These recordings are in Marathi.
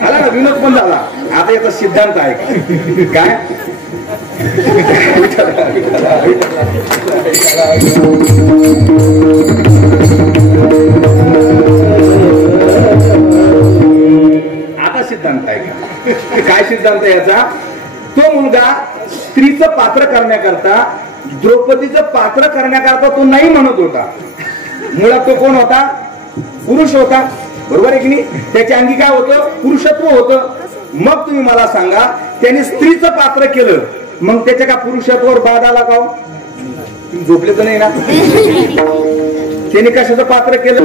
आला ना विनोद पण झाला. आता याचा सिद्धांत आहे काय? आता सिद्धांत आहे का? काय सिद्धांत आहे याचा? तो मुलगा स्त्रीचं पात्र करण्याकरता, द्रौपदीचं पात्र करण्याकरता तो नाही म्हणत होता. मुळात तो कोण होता? पुरुष होता. बरोबर आहे की नाही? त्याच्या अंगी काय होतं? पुरुषत्व होतं. मग तुम्ही मला सांगा, त्याने स्त्रीचं पात्र केलं, मग त्याच्या का पुरुषत्वावर बाध आला का? झोपले तर नाही ना? त्याने कशाचं पात्र केलं?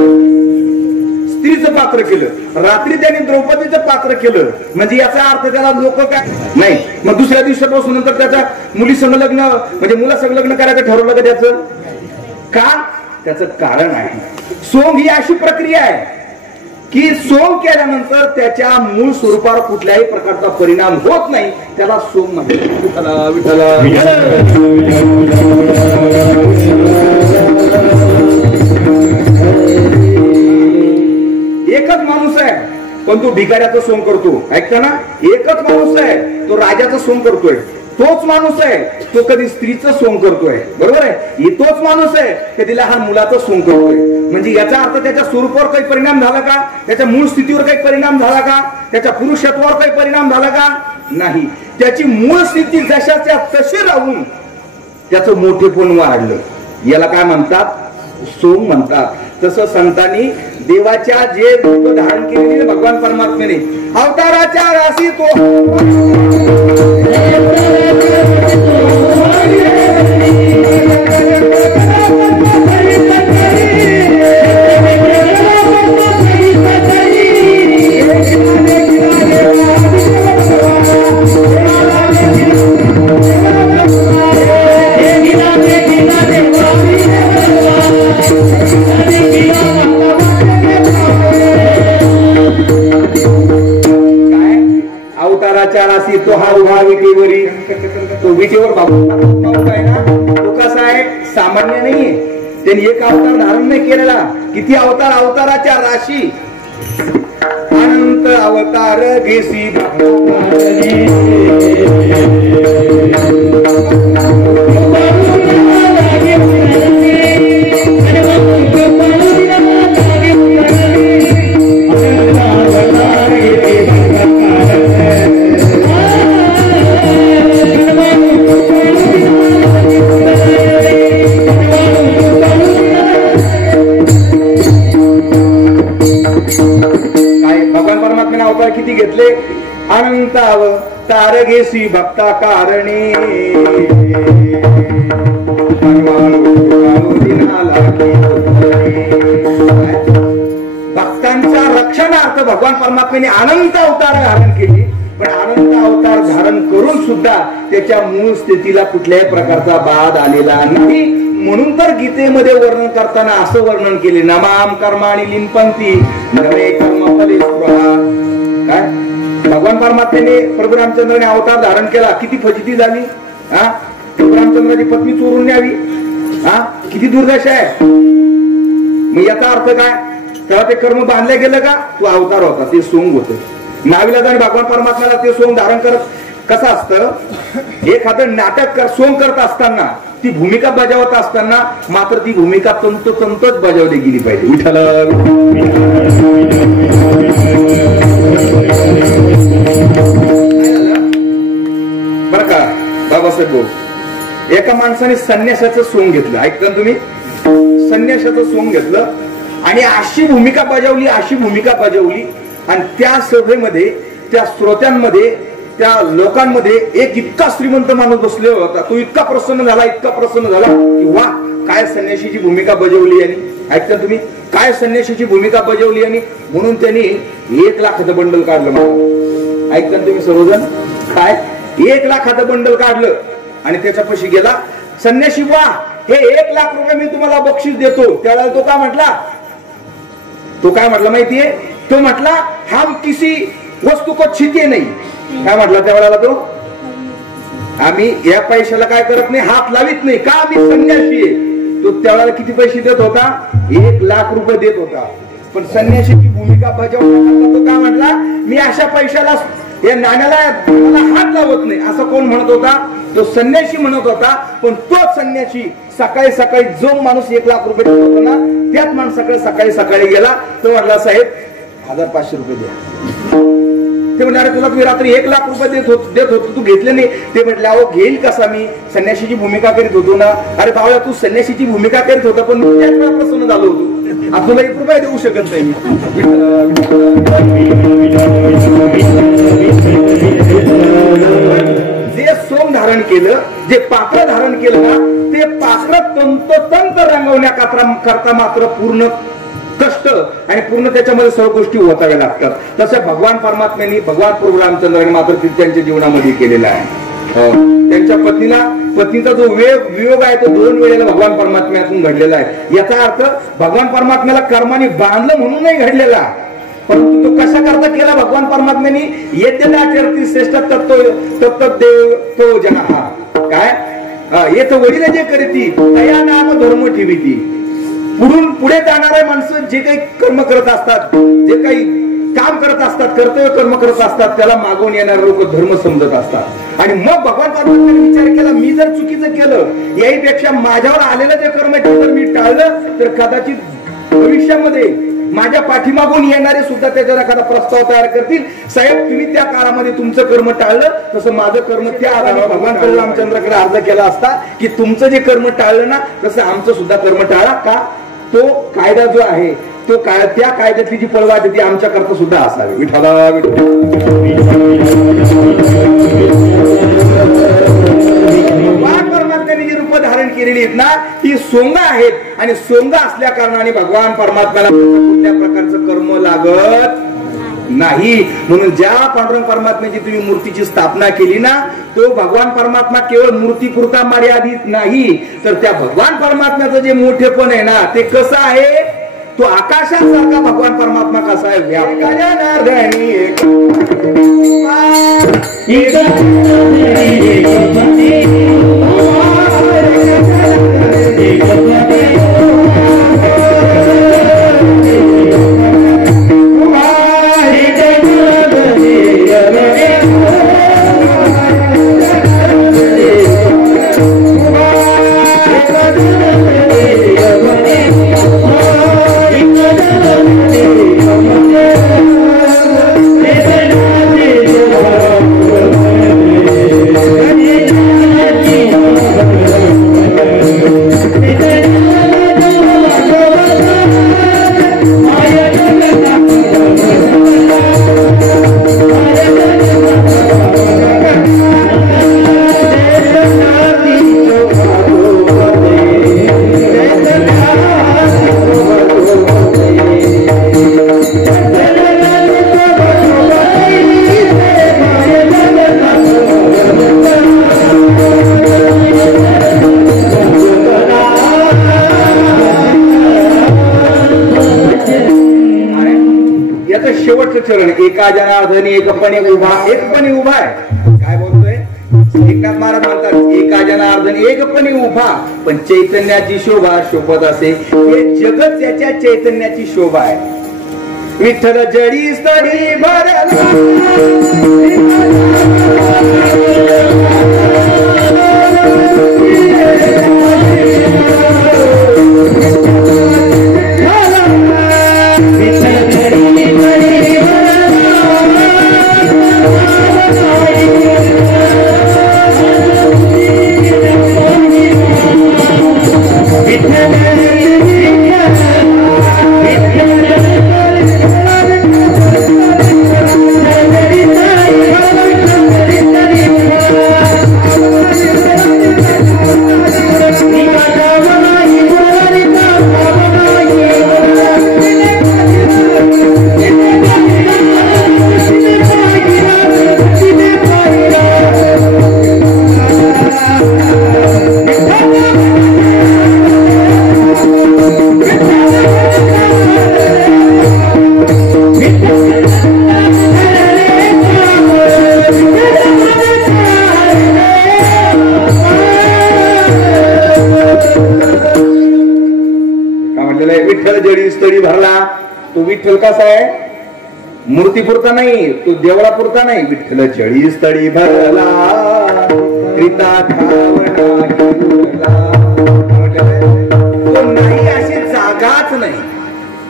स्त्रीचं पात्र केलं. रात्री त्याने द्रौपदीचं पात्र केलं, म्हणजे याचा अर्थ त्याला लोक काय नाही. मग दुसऱ्या दिवसापासून नंतर त्याच्या मुली संलग्न म्हणजे मुला संलग्न करायचं ठरवलं का? त्याचं का? त्याचं कारण आहे. सोंग ही अशी प्रक्रिया आहे की सोंग केल्यानंतर त्याच्या मूळ स्वरूपावर कुठल्याही प्रकारचा परिणाम होत नाही. त्याला सोंग म्हणतात. एकच माणूस आहे पण तो भिकाऱ्याचं सोंग करतो. ऐकता ना? एकच माणूस आहे तो राजाचं सोंग करतोय. तोच माणूस आहे तो कधी स्त्रीचं सोंग करतोय. बरोबर आहे? तोच माणूस आहे कधी लहान मुलाचं सोंग करतोय. म्हणजे याचा अर्थ त्याच्या स्वरूपावर काही परिणाम झाला का? त्याच्या मूळ स्थितीवर काही परिणाम झाला का? त्याच्या पुरुषत्वावर काही परिणाम झाला का? नाही. त्याची मूळ स्थिती जशाच्या तशी राहून त्याचं मोठेपण वाढलं. याला काय म्हणतात? सोंग म्हणतात. तसं संतांनी देवाच्या जे रूप धारण केलेले भगवान परमात्म्याने अवताराच्या राशी तो राशी तो हा उभा विटेवरी. तो विटेवर बाबू आहे ना, तो कसा आहे? सामान्य नाहीये. त्यांनी एक अवतार धारण नाही केलेला. किती अवतार? अवताराच्या राशी. अनंत अवतार घेसी किती घेतले? अनंत अवतार घेसी भक्ता कारणे भक्तांच्या रक्षणार्थ भगवान परमात्म्याने अनंत अवतार धारण केली. पण अनंत अवतार धारण करून सुद्धा त्याच्या मूळ स्थितीला कुठल्याही प्रकारचा बाध आलेला नाही. म्हणून तर गीतेमध्ये वर्णन करताना असं वर्णन केले, नमाम कर्माणि लिंपंती नवे कर्म फले स्पृहा. काय भगवान परमात्म्याने प्रभू रामचंद्राने अवतार धारण केला, किती फजिती झाली. प्रभू रामचंद्राची पत्नी चोरून न्यावी. किती दुर्दशा आहे. मग याचा अर्थ काय? तेव्हा ते कर्म बांधले गेलं का? तो अवतार होता, ते सोंग होतं. नावीला आणि भगवान परमात्म्याला ते सोंग धारण करत कसं असतं? एखादं नाटक सोंग करत असताना, ती भूमिका बजावत असताना मात्र ती भूमिका तंतोतंतच बजावली गेली पाहिजे. विठ्ठल बरं का बाबासाहेब भाऊ, एका माणसाने संन्यासाचं सोंग घेतलं. ऐकता तुम्ही? संन्यासाचं सोंग घेतलं आणि अशी भूमिका बजावली, अशी भूमिका बजावली. आणि त्या सभेमध्ये, त्या श्रोत्यांमध्ये, त्या लोकांमध्ये एक इतका श्रीमंत माणूस बसले होता. तो इतका प्रसन्न झाला, इतका प्रसन्न झाला की वा, काय संन्याशीची भूमिका बजावली यांनी. ऐकता तुम्ही? काय संन्याशीची भूमिका बजावली यांनी. म्हणून त्यांनी 1 लाखाचं बंडल काढलं. मला ऐकता तुम्ही सर्वजण? काय 1 लाखाचं बंडल काढलं आणि त्याच्यापाशी गेला. संन्याशी, वा, हे 1 लाख रुपये मी तुम्हाला बक्षीस देतो. त्यावेळेला तो काय म्हटला? तो काय म्हटला माहितीये? तो म्हटला, हम किसी वस्तू को छीते नहीं. काय म्हटला त्यावेळेला तो? आम्ही या पैशाला काय करत नाही, हात लावित नाही. का? आम्ही संन्यासी आहे. तो त्यावेळेला किती पैसे देत होता? 1,00,000 देत होता. पण संन्यासीची भूमिका बजावण्याकरता तो काय म्हटला, मी अशा पैशाला या नाण्याला हात लावत नाही, असं कोण म्हणत होता? तो संन्यासी म्हणत होता. पण तोच संन्यासी सकाळी सकाळी जो माणूस 1,00,000 देत होता ना, त्याच माणसाकडे सकाळी सकाळी गेला. तो म्हटला, साहेब 1,500 द्या. ते म्हणाले, तुला तुम्ही रात्री 1,00,000 देत होतो, तू घेतले नाही. ते म्हटले, अहो घेईल कसा, मी संन्यासीची भूमिका करीत होतो ना. अरे बावळा, तू संन्यासीची भूमिका करीत होता, पण मी त्याच वेळा प्रसन्न झालो होतो. तुला ₹1 देऊ शकत नाही. जे सोम धारण केलं, जे पात्र धारण केलं ना, ते पात्र तंतोतंत रंगवण्याकरता मात्र पूर्ण कष्ट आणि पूर्ण त्याच्यामध्ये सर्व गोष्टी होताव्या लागतात. तसं भगवान परमात्म्यांनी, भगवान प्रभू रामचंद्रांनी मात्र त्यांच्या जीवनामध्ये केलेला आहे. त्यांच्या पत्नीचा जो वियोग आहे तो 2 वेळेला भगवान परमात्म्यातून घडलेला आहे. याचा अर्थ भगवान परमात्म्याला कर्माने बांधलं म्हणून नाही घडलेला, परंतु तो कशा करता केला भगवान परमात्म्याने? यज्ञाचरती श्रेष्ठ तत्तदेव तो जना. काय येत वडील जे करीती तया नाम धर्म ठेवीती. पुढे जाणारे माणसं जे काही कर्म करत असतात, जे काही काम करत असतात, कर्तव्य कर्म करत असतात, त्याला मागून येणारे लोक धर्म समजत असतात. आणि मग भगवान परमात्म्याने विचार केला, मी जर चुकीचं केलं, याहीपेक्षा माझ्यावर आलेलं जे कर्म आहे जर मी टाळलं, तर कदाचित भविष्यामध्ये माझ्या पाठीमागून येणारे सुद्धा त्याच्यावर एखादा प्रस्ताव तयार करतील. साहेब, तुम्ही त्या काळामध्ये तुमचं कर्म टाळलं, तसं माझं कर्म त्या आधारावर भगवान प्रभू रामचंद्राकडे अर्ज केला असता की तुमचं जे कर्म टाळलं ना, तसं आमचं सुद्धा कर्म टाळा. का? तो कायदा जो आहे, तो त्या कायद्यातली जी पळवाट ती आमच्या करता सुद्धा असावी. विठ्ठला भगवान परमात्म्याने जी रूप धारण केलेली आहेत ना, ही सोंग आहेत. आणि सोंग असल्या कारणाने भगवान परमात्म्याला कुठल्या प्रकारचं कर्म लागत नाही. म्हणून ज्या पांडुरंग परमात्म्याची तुम्ही मूर्तीची स्थापना केली ना, तो भगवान परमात्मा केवळ मूर्तीपुरता मर्यादित नाही, तर त्या भगवान परमात्म्याचं जे मोठेपण आहे ना, ते कसं आहे? तो आकाशासारखा भगवान परमात्मा कसा आहे? चरण एका जनार्दनी एकपणे उभा आहे. काय बोलतोय एकनाथ महाराज म्हणतात, एका जनार्दनी एकपणे उभा, पण चैतन्याची शोभा शोभत असे. हे जगत त्याच्या चैतन्याची शोभा आहे. विठ्ठल जडी स्तडी भरला विठ्ठल जडी स्थळी भरला. तो विठ्ठल कसा आहे? मूर्तीपुरता नाही, तो देवळापुरता नाही. विठ्ठल जडी स्थळी भरला प्रीता तो नाही अशी जागाच नाही.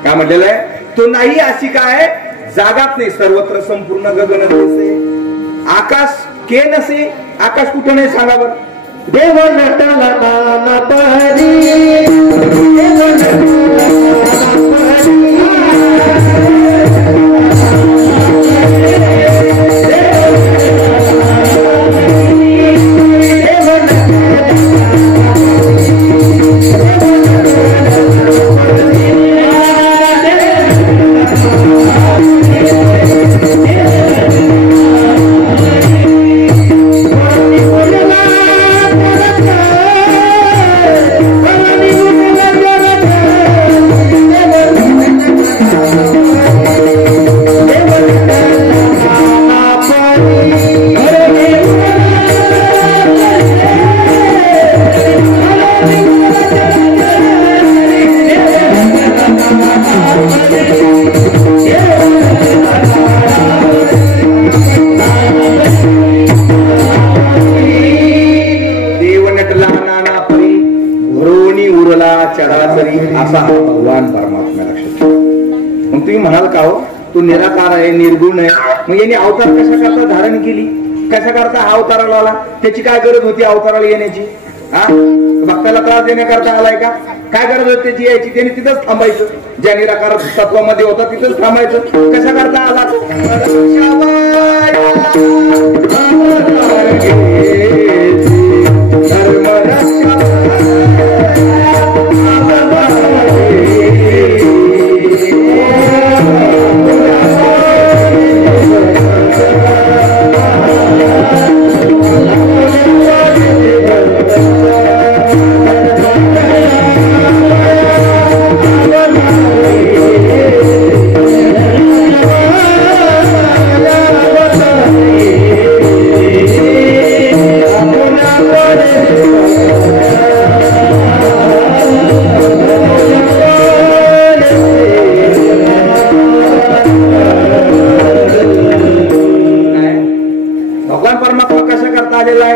काय म्हटलेलं आहे? तो नाही अशी काय जागाच नाही. सर्वत्र संपूर्ण गगन दिसे, आकाश के नसे. आकाश कुठं नाही सांगा बरं. देव नटला नाना परी, देव असा भगवान परमात्मा लक्षात. मग तुम्ही म्हणाल का हो तो निराकार आहे, निर्गुण आहे, मग यांनी अवतार कशा करता धारण केली, कशा करता हा अवताराला आला, त्याची काय गरज होती अवताराला येण्याची? हा भक्ताला त्रास देण्याकरता आलाय का? काय गरज होती त्याची यायची? त्याने तिथंच थांबायचं. ज्या निराकार तत्वामध्ये होता तिथंच थांबायचं. कशा करता आला?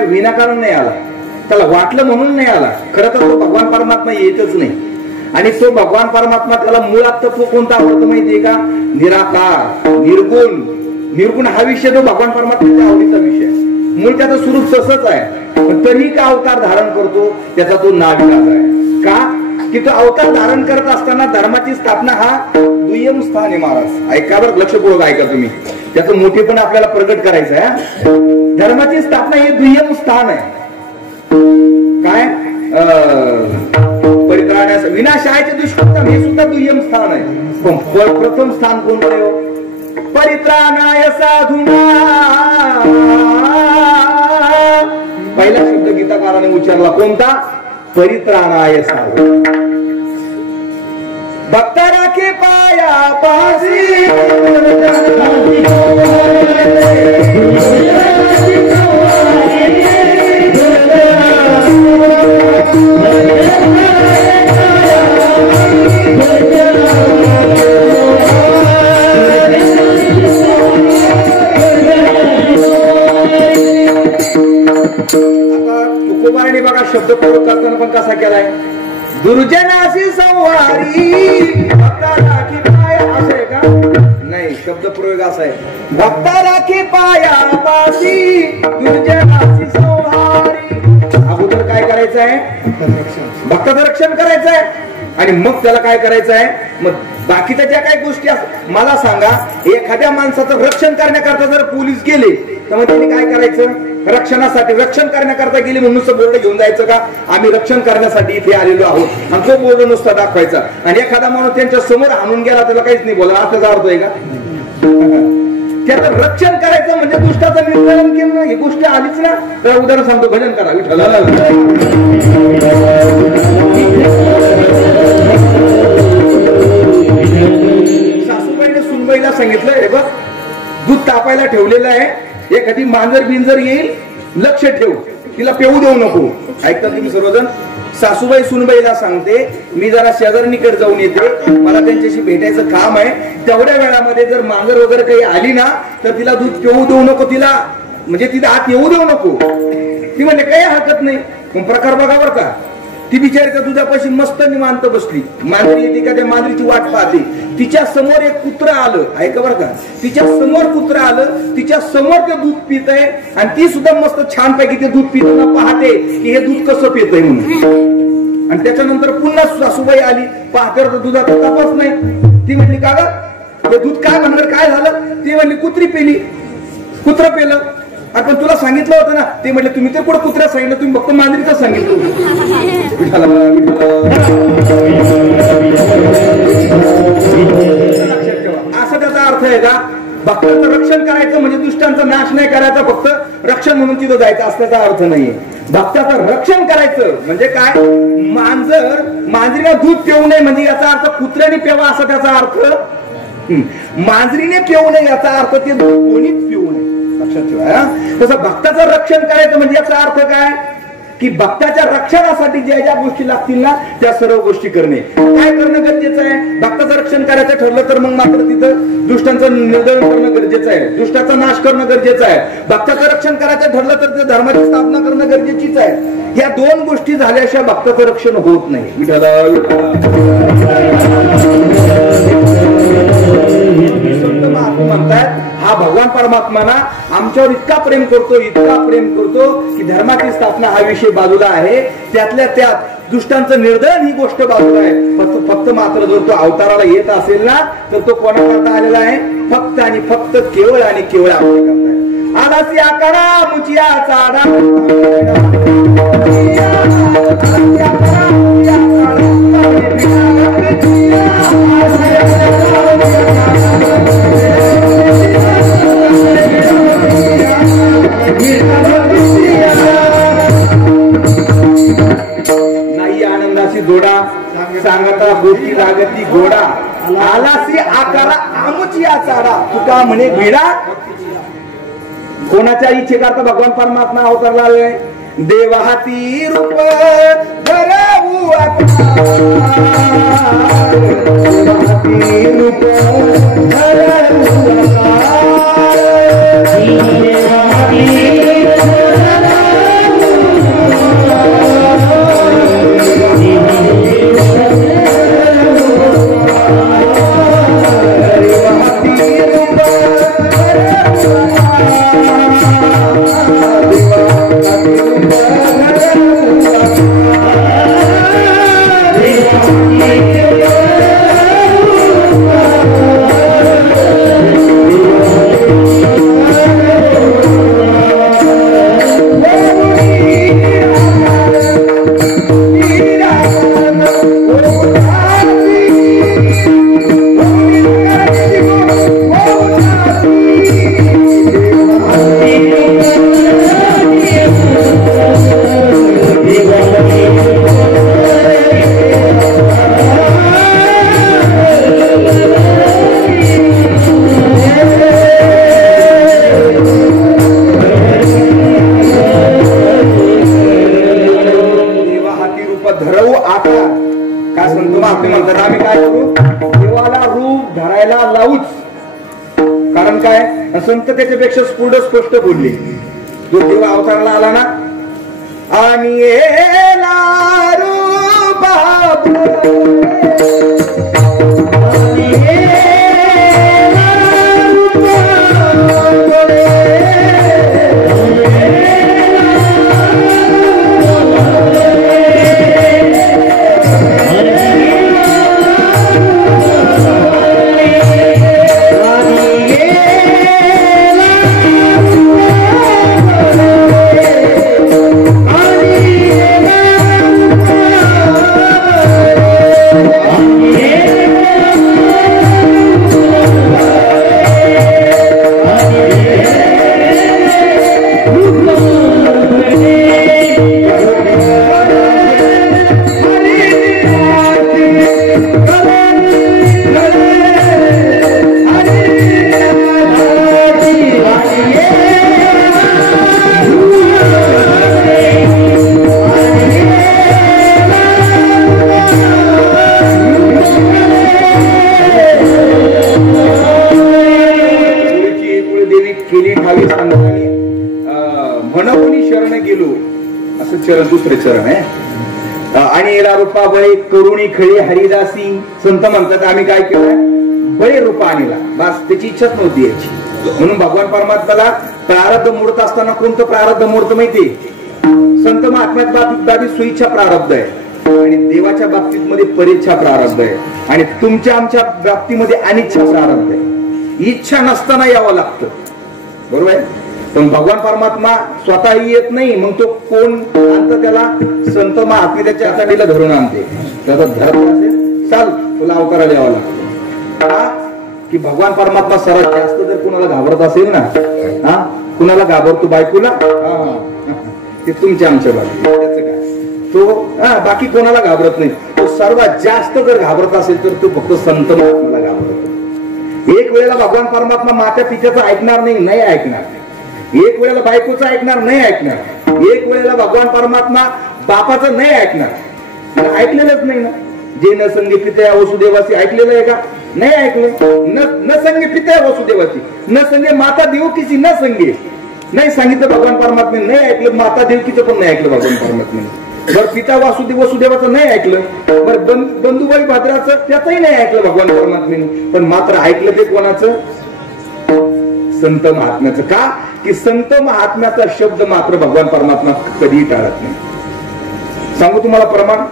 विनाकारण नाही आला, त्याला वाटलं म्हणून नाही आला. खरं तर तो भगवान परमात्मा येतच नाही. आणि तो भगवान परमात्मा त्याला मुळात तत्व कोणता आवडतं माहितीये का? निराकार, निर्गुण. निर्गुण हा विषय तो भगवान परमात्म्याच्या आवडीचा विषय. मूळ त्याचं स्वरूप तसंच आहे, पण तरी का अवतार धारण करतो त्याचा तो नाविलाज आहे. का की तो अवतार धारण करत असताना धर्माची स्थापना हा दुय्यम स्थान आहे. महाराज ऐका बरं, लक्षपूर्वक ऐका तुम्ही, त्याचं मोठेपण आपल्याला प्रगट करायचं आहे. धर्माची स्थापना हे दुय्यम स्थान आहे. काय परित्राणास विनाशाचे दुष्कृतम हे सुद्धा दुय्यम स्थान आहे. पण प्रथम स्थान कोणतं आहे? परित्राणाय साधूना. पहिला शब्द गीताकाराने उच्चारला कोणता? परित्राणाय साधू. भक्त राखे पाया पासी, तुकोबाराने बघा शब्द प्रयोग करताना पण कसा केलाय? दुर्जनाशी संवारी भक्ता राखी पाया. असं आहे का? नाही, शब्द प्रयोग असा आहे. भक्ता राखी पाया पासी दुर्जनाशी संवारी. अगोदर काय करायचं आहे? भक्ताचं रक्षण करायचं आहे आणि मग त्याला काय करायचं आहे? मग बाकीच्या ज्या काही गोष्टी असतात. मला सांगा, एखाद्या माणसाचं रक्षण करण्याकरता जर पोलीस गेले तर मग त्यांनी काय करायचं? रक्षणासाठी रक्षण करण्याकरता गेले म्हणून नुसतं बोर्ड घेऊन जायचं का? आम्ही रक्षण करण्यासाठी इथे आलेलो आहोत आणि तो बोर्ड नुसता दाखवायचा. आणि एखादा माणूस त्यांच्या समोर आणून गेला त्याला काहीच नाही बोला, असं अर्थ आहे का? त्याचं रक्षण करायचं म्हणजे दुष्टाचं निर्मूलन केलं. ही गोष्ट आलीच ना. तर उदाहरण सांगतो, भजन करा विठ्ठलाला. सासूबाईने सुनबाईला सांगितलं, बघ दूध तापायला ठेवलेलं आहे, एखादी मांजर बिंजर येईल, लक्ष ठेव. तिला पिऊ देऊ नको. ऐकता तुम्ही सर्वजण? सासूबाई सुनबाईला सांगते मी जरा शेजारणीकडे जाऊन येते, मला त्यांच्याशी भेटायचं काम आहे. तेवढ्या वेळामध्ये जर मांजर वगैरे काही आली ना तर तिला दूध पिऊ देऊ नको, तिला म्हणजे तिला आत येऊ देऊ नको. ती म्हणते काही हरकत नाही. मग प्रकार बघा बरं का, ती बिचारी त्या दुधापाशी मस्त निवांत बसली. मांजरी येते का त्या मांजरीची वाट पाहते. तिच्या समोर एक कुत्रा आलं. ऐका बरं का, तिच्या समोर कुत्रा आलं, तिच्या समोर ते दूध पित आहे आणि ती सुद्धा मस्त छानपैकी ते दूध पिताना पाहते की हे दूध कसं पित आहे म्हणून. आणि त्याच्यानंतर पुन्हा सासूबाई आली, पाहते तर दुधाचा तपास नाही. ती म्हणली का ग हे दूध काय म्हणणार, काय झालं? ती म्हणली कुत्री पेली, कुत्रं पेलं. आपण तुला सांगितलं होतं ना. ते म्हटले तुम्ही तर पुढे कुत्र्या सांगितलं, तुम्ही फक्त मांजरीचं सांगितलं. लक्षात ठेवा, असा त्याचा अर्थ आहे का? भक्ताचं रक्षण करायचं म्हणजे दुष्टांचा नाश नाही करायचा, फक्त रक्षण म्हणून तिथं जायचं असल्याचा अर्थ नाहीये. भक्ताचं रक्षण करायचं म्हणजे काय? मांजरीला दूध पिऊ नये म्हणजे याचा अर्थ कुत्र्याने प्यावा असा त्याचा अर्थ. मांजरीने पिऊ नये याचा अर्थ ते कोणीच पिऊ नये. लक्षात ठेवा. तसं भक्ताचं रक्षण करायचं म्हणजे याचा अर्थ काय की भक्ताच्या रक्षणासाठी ज्या ज्या गोष्टी लागतील ना त्या सर्व गोष्टी करणे. काय करणं गरजेचं आहे? भक्ताचं रक्षण करायचं ठरलं तर मग मात्र तिथं दुष्टांचं निर्दलन करणं गरजेचं आहे, दुष्टाचा नाश करणं गरजेचं आहे. भक्ताचं रक्षण करायचं ठरलं तर ते धर्माची स्थापना करणं गरजेचीच आहे. या दोन गोष्टी झाल्याशिवाय भक्ताचं रक्षण होत नाही. म्हणतात हा भगवान परमात्मा ना आमच्यावर इतका प्रेम करतो, इतका प्रेम करतो की धर्माची स्थापना हा विषय बाजूला आहे, त्यातल्या त्यात दुष्टांचं निर्दलन ही गोष्ट बाजूला आहे. फक्त मात्र जर तो अवताराला येत असेल ना तर तो कोणाकरता आलेला आहे? फक्त आणि फक्त केवळ आणि केवळ आपल्याकरता. आलासी आकारा मुचिया चाडा नाही आनंदाची जोडा सांगता गोष्टी लागती गोडा. आलासी आकारा आमुची चाडा तुका म्हणे भिडा. कोणाच्या इच्छेकरता भगवान परमात्मा अवतरला आहे? देवाहाती रूप धरवू रूप संत त्याच्यापेक्षा स्पष्ट बोलले. जो देव अवताराला आला ना आणि चरण गेलो असं चरण दुसरे चरण आहे. आणि याला रूपा बळे करुणी खळे हरिदासी संत म्हणतात आम्ही काय केलं बळे रूपा आणला बस त्याची इच्छाच नव्हती याची. म्हणून भगवान परमात्म्याला प्रारब्ध मोडत असताना कोणतं प्रारब्ध मोडतं माहितीये संत महात्म्यात बाबतीत स्वेच्छा प्रारब्ध आहे आणि देवाच्या बाबतीत मध्ये परेच्छा प्रारब्ध आहे आणि तुमच्या आमच्या बाबतीमध्ये अनिच्छा प्रारब्ध आहे. इच्छा नसताना यावं लागतं बरोबर आहे. पण भगवान परमात्मा स्वतःही येत नाही मग तो कोण आणतं त्याला संत महात्मे त्याच्या हाताडीला धरून आणते. त्याचा धर्म असेल चाल तुला अवताराला यावं लागतं की भगवान परमात्मा सर्वात जास्त जर कुणाला घाबरत असेल ना हा कुणाला घाबरतो बायकोला ते तुमच्या आमच्या बाजू त्याचं काय तो बाकी कोणाला घाबरत नाही. तो सर्वात जास्त जर घाबरत असेल तर तो फक्त संत महात्म्याला घाबरतो. एक वेळेला भगवान परमात्मा माता पित्याचं ऐकणार नाही ऐकणार. एक वेळेला बायकोचं ऐकणार नाही ऐकणार. एक वेळेला भगवान परमात्मा बापाचं नाही ऐकणार. ऐकलेलंच नाही ना. जे न संगे पित्या वसुदेवाची ऐकलेलं आहे का नाही ऐकलं. न संगे पित्या वसुदेवाची न संगे माता देवकीची न संगे नाही सांगितलं भगवान परमात्म्याने नाही ऐकलं. माता देवकीचं पण नाही ऐकलं भगवान परमात्म्याने. बर पिता वसुदेवाचं नाही ऐकलं. बर बंधुबाई भाद्राचं त्याचंही नाही ऐकलं भगवान परमात्म्याने. पण मात्र ऐकलं ते कोणाचं संत महात्म्याचं. का की संत महात्म्याचा शब्द मात्र भगवान परमात्मा कधीही टाळत नाही. सांगू तुम्हाला प्रमाण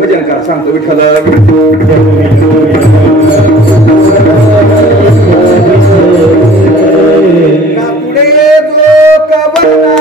भजन करा सांगतो विठ्ठल पुढे जो कवना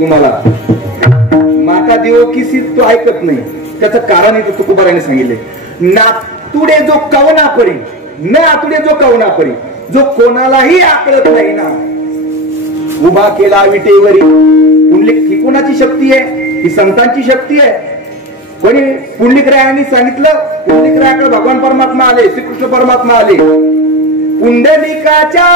तुम्हाला माता देवकीसी तो ऐकत नाही. त्याचं कारण आहे तुकोबाराने सांगितले नातुडे जो कवना परी न आतुडे जो कवना परी जो कोणालाही आकळत नाही ना उभा केला विटेवरी. पुंडलिक ही कोणाची शक्ती आहे ही संतांची शक्ती आहे. कोणी पुंडलिकरायांनी सांगितलं पुंडलिकरायाकडे भगवान परमात्मा आले श्रीकृष्ण परमात्मा आले. पुंडलिकाच्या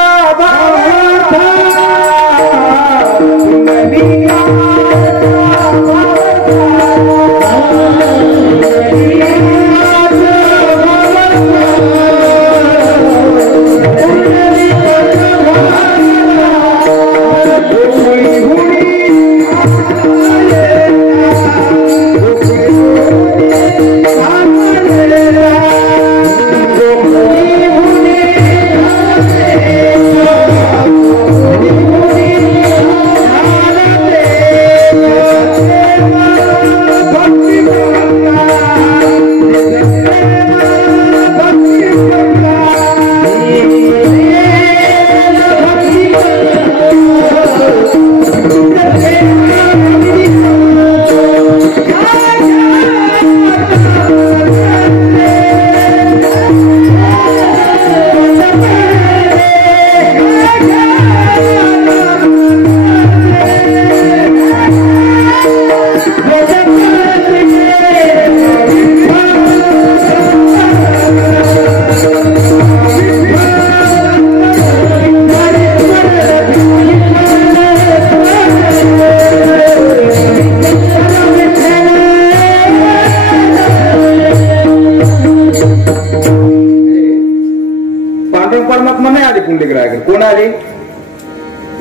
कोण आले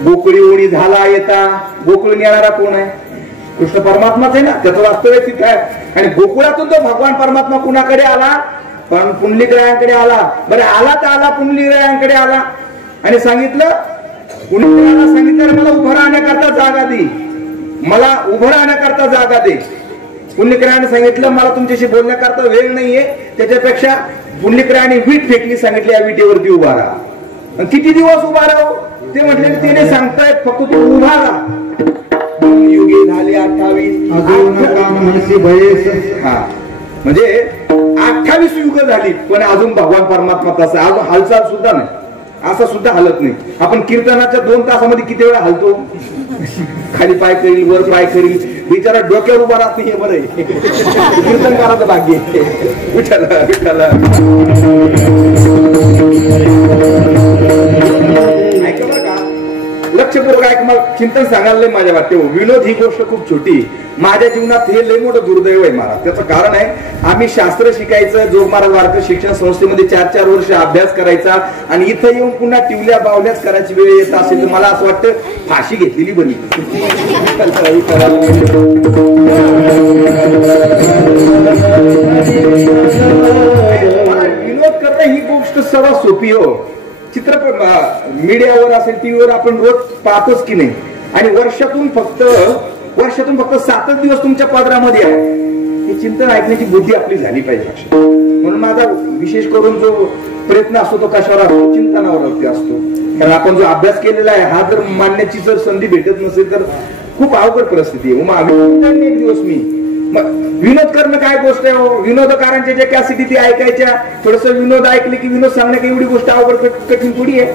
गोकुळी ओणी झाला येता गोकुळ नेणारा कोण आहे कृष्ण परमात्माच आहे ना. त्याचं वास्तव्य तिथं आहे. आणि गोकुळातून तो भगवान परमात्मा कुणाकडे आला पण पुंडलिकरायांकडे आला. बरं आला तर आला पुंडलिकरायांकडे आला आणि सांगितलं पुंडलिकरायांना सांगितलं मला उभं राहण्याकरता जागा दे. मला उभं राहण्याकरता जागा दे. पुंडलिकरायाने सांगितलं मला तुमच्याशी बोलण्याकरता वेळ नाहीये. त्याच्यापेक्षा पुंडलिकरायाने वीट फेकली सांगितली या विटेवरती उभा राहा. किती दिवस उभा राहू ते म्हटले त्याने सांगतायत फक्त तू उभा राहा. युगे झाले 28 हा म्हणजे 28 युग झाली पण अजून भगवान परमात्मा तसा अजून हालचाल सुद्धा नाही. असं सुद्धा हालत नाही. आपण कीर्तनाच्या 2 तासामध्ये किती वेळा हालतो. खाली पाय करील वर पाय करील बिचारा डोक्यावर उभा राहत नाही. बरं आहे कीर्तन करायचं भाग्य. विठ्ठल विठ्ठल ऐका बरं का लक्षपूर्वक ऐक. मला चिंतन सांगायला माझ्या वाटते. विनोद ही गोष्ट खूप छोटी. माझ्या जीवनात हे लय मोठं दुर्दैव आहे महाराज. त्याचं कारण आहे आम्ही शास्त्र शिकायचं जोग महाराज वारकरी शिक्षण संस्थेमध्ये 4-4 वर्ष अभ्यास करायचा आणि इथं येऊन पुन्हा टिवल्या बावल्याच करायची वेळ येत असेल तर मला असं वाटतं फाशी घेतलेली बरी. विनोद करणं ही गोष्ट सर्वात सोपी हो. चित्रपट मीडियावर असेल टीव्हीवर आपण रोज पाहतोच की नाही. आणि वर्षातून फक्त 7च दिवस तुमच्या पदरामध्ये आहे. हे चिंतन ऐकण्याची बुद्धी आपली झाली पाहिजे. म्हणून माझा विशेष करून जो प्रयत्न असतो तो कशावर असतो चिंतनावरती असतो. कारण आपण जो अभ्यास केलेला आहे हा जर मांडण्याची जर संधी भेटत नसेल तर खूप अवघड परिस्थिती आहे. मग एक दिवस मी विनोद करणं काय गोष्ट आहे. विनोदकारांच्या ज्या कॅसेटी ती ऐकायच्या. थोडस विनोद ऐकले की विनोद सांगण्या काही एवढी गोष्ट अवघड कठीण थोडी आहे.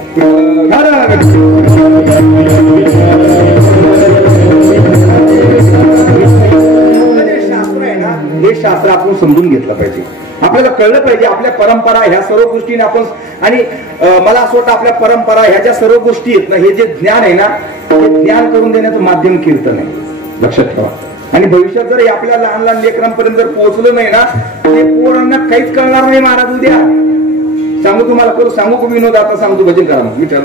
शास्त्र आहे ना हे शास्त्र आपण समजून घेतलं पाहिजे. आपल्याला कळलं पाहिजे आपल्या परंपरा ह्या सर्व गोष्टीने आपण आणि मला असं वाटतं आपल्या परंपरा ह्या ज्या सर्व गोष्टी आहेत ना हे जे ज्ञान आहे ना हे ज्ञान करून देण्याचं माध्यम कीर्तन आहे. लक्षात ठेवा. आणि भविष्यात जर आपल्या लहान लहान लेकरांपर्यंत जर पोहोचलं नाही ना ते पोरांना काहीच कळणार नाही. महाराज उद्या सांगू तुम्हाला करू सांगू विनोद आता सांगतो भजन करा. विचार